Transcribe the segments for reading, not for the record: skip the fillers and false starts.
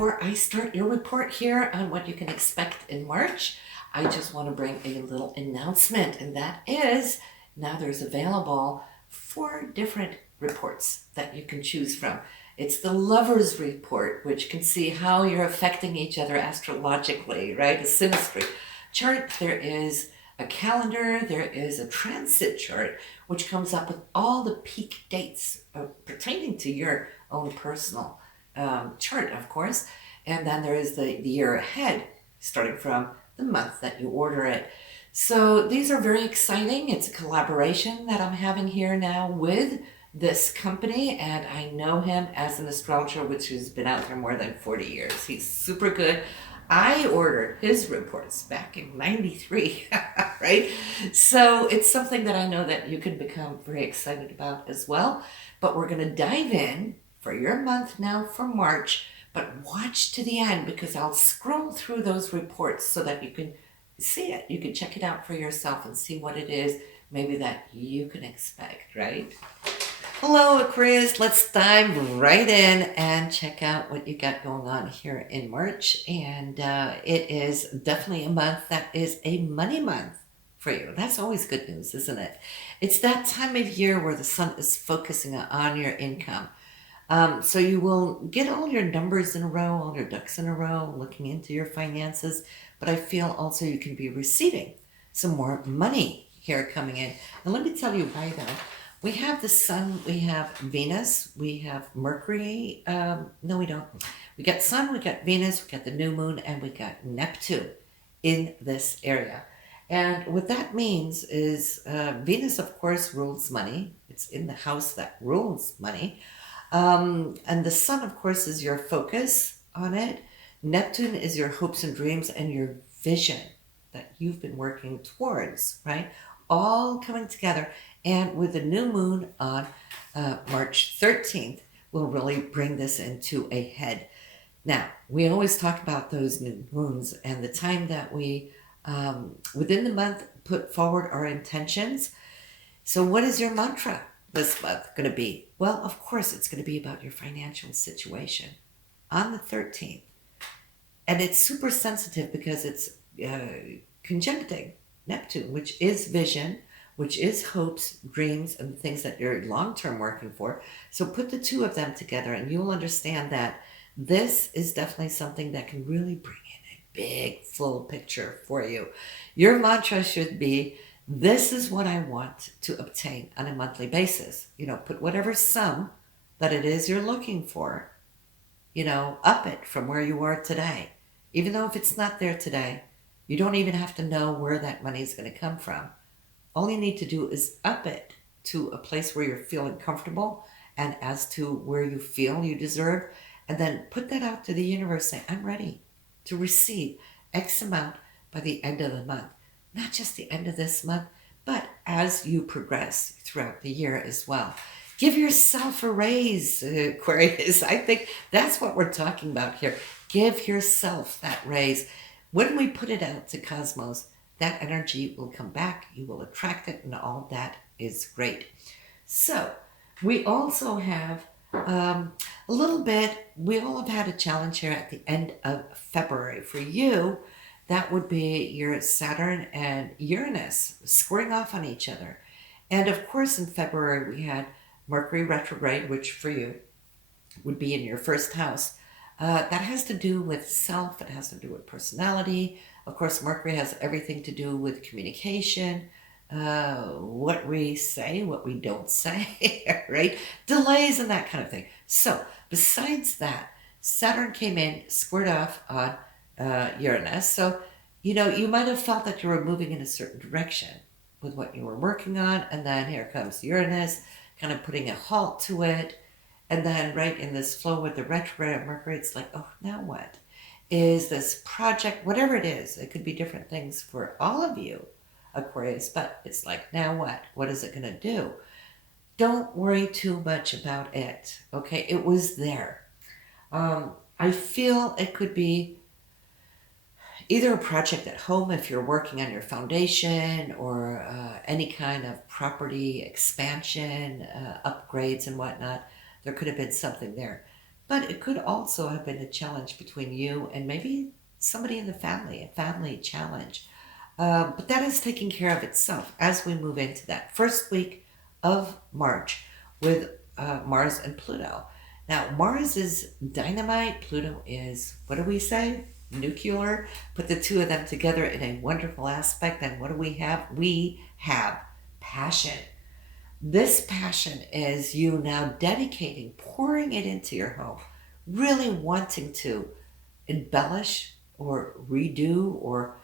before I start your report here on what you can expect in March, I just want to bring a little announcement, and that is now there's available 4 different reports that you can choose from. It's the Lover's Report, which can see how you're affecting each other astrologically, right? A synastry chart. There is a calendar, there is a transit chart, which comes up with all the peak dates pertaining to your own personal chart, of course. And then there is the year ahead, starting from the month that you order it. So these are very exciting. It's a collaboration that I'm having here now with this company, and I know him as an astrologer, which has been out there more than 40 years. He's super good. I ordered his reports back in 93, right? So it's something that I know that you can become very excited about as well. But we're going to dive in for your month now for March, but watch to the end because I'll scroll through those reports so that you can see it. You can check it out for yourself and see what it is maybe that you can expect, right? Hello, Aquarius. Let's dive right in and check out what you got going on here in March. And it is definitely a month that is a money month for you. That's always good news, isn't it? It's that time of year where the sun is focusing on your income. So you will get all your numbers in a row, all your ducks in a row, looking into your finances. But I feel also you can be receiving some more money here coming in. And let me tell you why though. We have the sun, we have Venus, we have Mercury. No, we don't. We got sun, we got Venus, we got the new moon, and we got Neptune in this area. And what that means is Venus, of course, rules money. It's in the house that rules money. And the sun, of course, is your focus on it. Neptune is your hopes and dreams and your vision that you've been working towards, right? All coming together. And with the new moon on March 13th, we'll really bring this into a head. Now, we always talk about those new moons and the time that we, within the month, put forward our intentions. So what is your mantra this month going to be? Well, of course, it's going to be about your financial situation on the 13th. And it's super sensitive because it's conjuncting Neptune, which is vision, which is hopes, dreams, and things that you're long-term working for. So put the two of them together and you'll understand that this is definitely something that can really bring in a big, full picture for you. Your mantra should be, this is what I want to obtain on a monthly basis. Put whatever sum that it is you're looking for, up it from where you are today. Even though if it's not there today, you don't even have to know where that money is going to come from. All you need to do is up it to a place where you're feeling comfortable and as to where you feel you deserve, and then put that out to the universe. Say, I'm ready to receive X amount by the end of the month. Not just the end of this month, but as you progress throughout the year as well. Give yourself a raise, Aquarius. I think that's what we're talking about here. Give yourself that raise. When we put it out to cosmos, that energy will come back, you will attract it, and all that is great. So, we also have a little bit, we all have had a challenge here at the end of February. For you, that would be your Saturn and Uranus squaring off on each other. And of course, in February, we had Mercury retrograde, which for you would be in your first house. That has to do with self, it has to do with personality. Of course, Mercury has everything to do with communication, what we say, what we don't say, right? Delays and that kind of thing. So, besides that, Saturn came in, squared off on Uranus. So, you might have felt that you were moving in a certain direction with what you were working on, and then here comes Uranus, kind of putting a halt to it. And then right in this flow with the retrograde of Mercury, it's like, oh, now what? Is this project, whatever it is, it could be different things for all of you, Aquarius, but it's like, now what? What is it going to do? Don't worry too much about it, okay? It was there. I feel it could be either a project at home if you're working on your foundation or any kind of property expansion, upgrades and whatnot. There could have been something there. But it could also have been a challenge between you and maybe somebody in the family, a family challenge. But that is taking care of itself as we move into that first week of March with Mars and Pluto. Now, Mars is dynamite, Pluto is, what do we say? Nuclear. Put the two of them together in a wonderful aspect, and what do we have? We have passion. This passion is you now dedicating, pouring it into your home, really wanting to embellish or redo or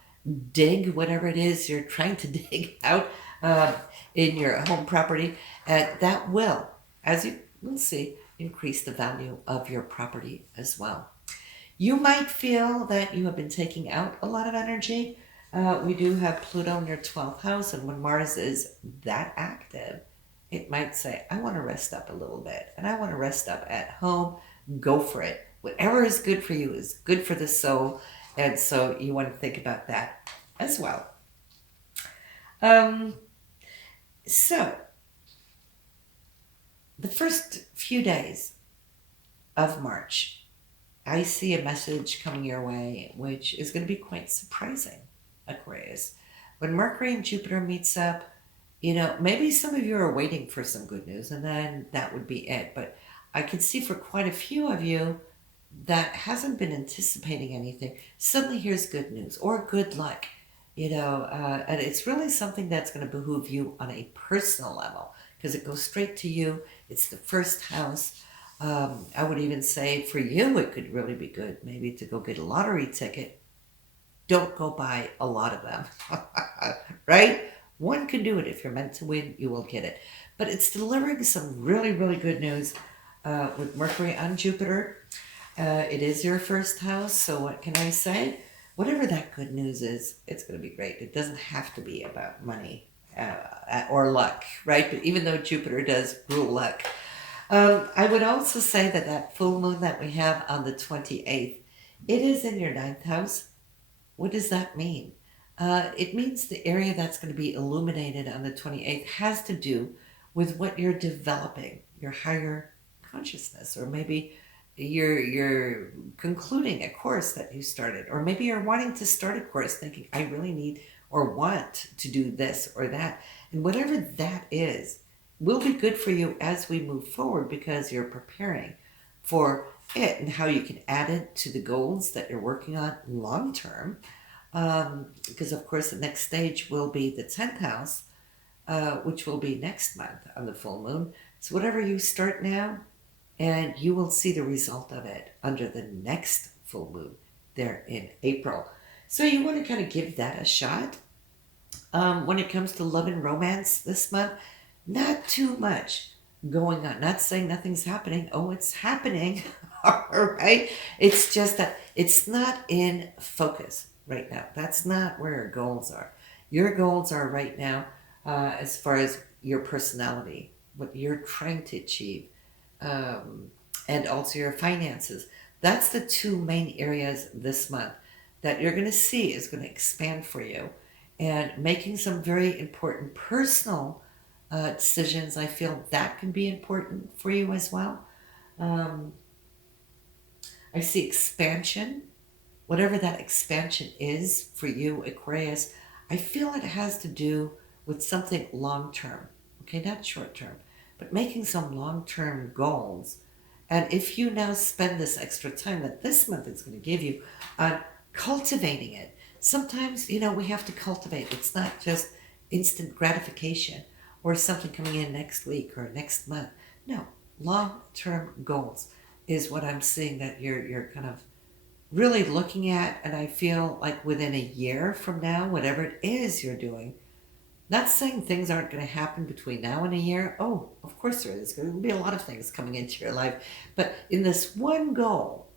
dig whatever it is you're trying to dig out in your home property. That will, as you will see, increase the value of your property as well. You might feel that you have been taking out a lot of energy. We do have Pluto in your 12th house, and when Mars is that active, it might say, I want to rest up a little bit, and I want to rest up at home. Go for it. Whatever is good for you is good for the soul, and so you want to think about that as well. So, the first few days of March, I see a message coming your way, which is going to be quite surprising, Aquarius. When Mercury and Jupiter meets up, maybe some of you are waiting for some good news, and then that would be it. But I can see for quite a few of you that hasn't been anticipating anything, suddenly here's good news or good luck, and it's really something that's going to behoove you on a personal level because it goes straight to you. It's the first house. I would even say for you, it could really be good maybe to go get a lottery ticket. Don't go buy a lot of them, right? One can do it. If you're meant to win, you will get it. But it's delivering some really, really good news with Mercury on Jupiter. It is your first house, so what can I say? Whatever that good news is, it's going to be great. It doesn't have to be about money or luck, right? But even though Jupiter does rule luck, I would also say that full moon that we have on the 28th, it is in your 9th house. What does that mean? It means the area that's going to be illuminated on the 28th has to do with what you're developing, your higher consciousness, or maybe you're concluding a course that you started, or maybe you're wanting to start a course thinking, I really need or want to do this or that. And whatever that is will be good for you as we move forward because you're preparing for it and how you can add it to the goals that you're working on long term. Because of course the next stage will be the 10th house, which will be next month on the full moon. So whatever you start now, and you will see the result of it under the next full moon there in April. So you want to kind of give that a shot. When it comes to love and romance this month, not too much going on. Not saying nothing's happening. Oh, it's happening. All right. It's just that it's not in focus right now. That's not where your goals are. Your goals are right now as far as your personality, what you're trying to achieve, and also your finances. That's the two main areas this month that you're going to see is going to expand for you. And making some very important personal decisions, I feel that can be important for you as well. I see expansion, whatever that expansion is for you, Aquarius. I feel it has to do with something long-term, okay, not short-term, but making some long-term goals. And if you now spend this extra time that this month is going to give you on cultivating it, sometimes, we have to cultivate. It's not just instant gratification or something coming in next week or next month. No, long-term goals is what I'm seeing that you're kind of really looking at. And I feel like within a year from now, whatever it is you're doing, not saying things aren't going to happen between now and a year. Oh, of course there is. There's going to be a lot of things coming into your life. But in this one goal,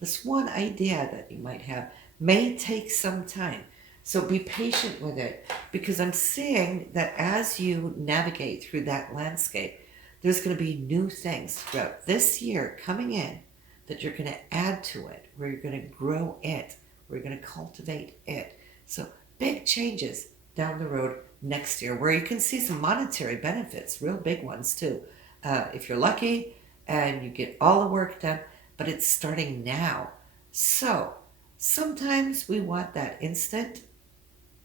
this one idea that you might have may take some time. So be patient with it, because I'm seeing that as you navigate through that landscape, there's going to be new things throughout this year coming in that you're going to add to it, where you're going to grow it, where you're going to cultivate it. So big changes down the road next year, where you can see some monetary benefits, real big ones too. If you're lucky and you get all the work done, but it's starting now. So sometimes we want that instant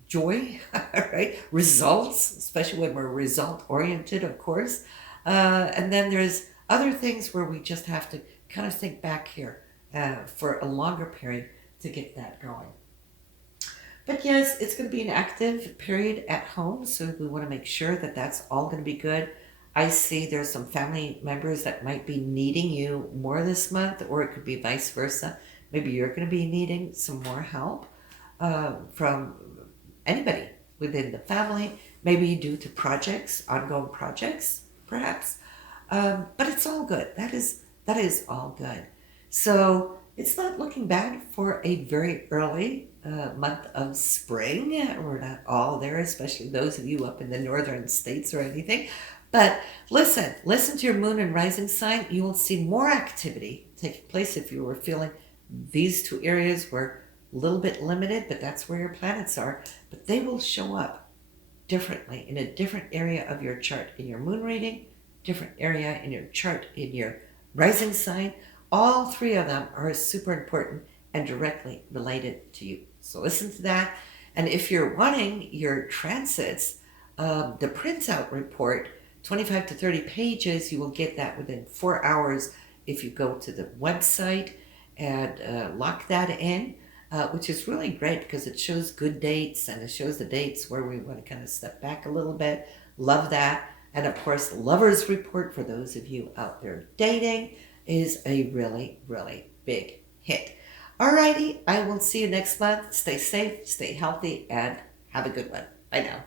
joy, right? Results, especially when we're result oriented, of course. And then there's other things where we just have to kind of think back here for a longer period to get that going. But yes, it's going to be an active period at home, so we want to make sure that that's all going to be good. I see there's some family members that might be needing you more this month, or it could be vice versa. Maybe you're going to be needing some more help from anybody within the family, maybe due to projects, ongoing projects, perhaps. But it's all good. That is all good. So it's not looking bad for a very early month of spring. We're not all there, especially those of you up in the northern states or anything. But listen to your moon and rising sign. You will see more activity taking place. If you were feeling these two areas were a little bit limited, but that's where your planets are. But they will show up differently in a different area of your chart in your moon reading, different area in your chart in your rising sign. All three of them are super important and directly related to you. So listen to that. And if you're wanting your transits, the printout report, 25 to 30 pages, you will get that within 4 hours if you go to the website and lock that in, which is really great because it shows good dates and it shows the dates where we want to kind of step back a little bit. Love that. And of course, the Lovers Report for those of you out there dating is a really, really big hit. Alrighty, I will see you next month. Stay safe, stay healthy, and have a good one. Bye now.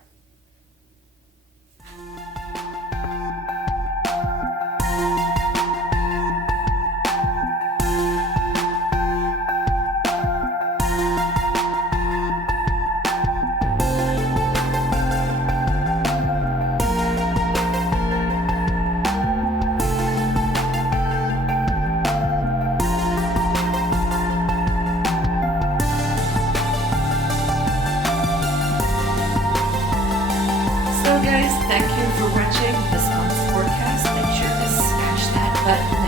Guys, thank you for watching this month's forecast. Make sure to smash that button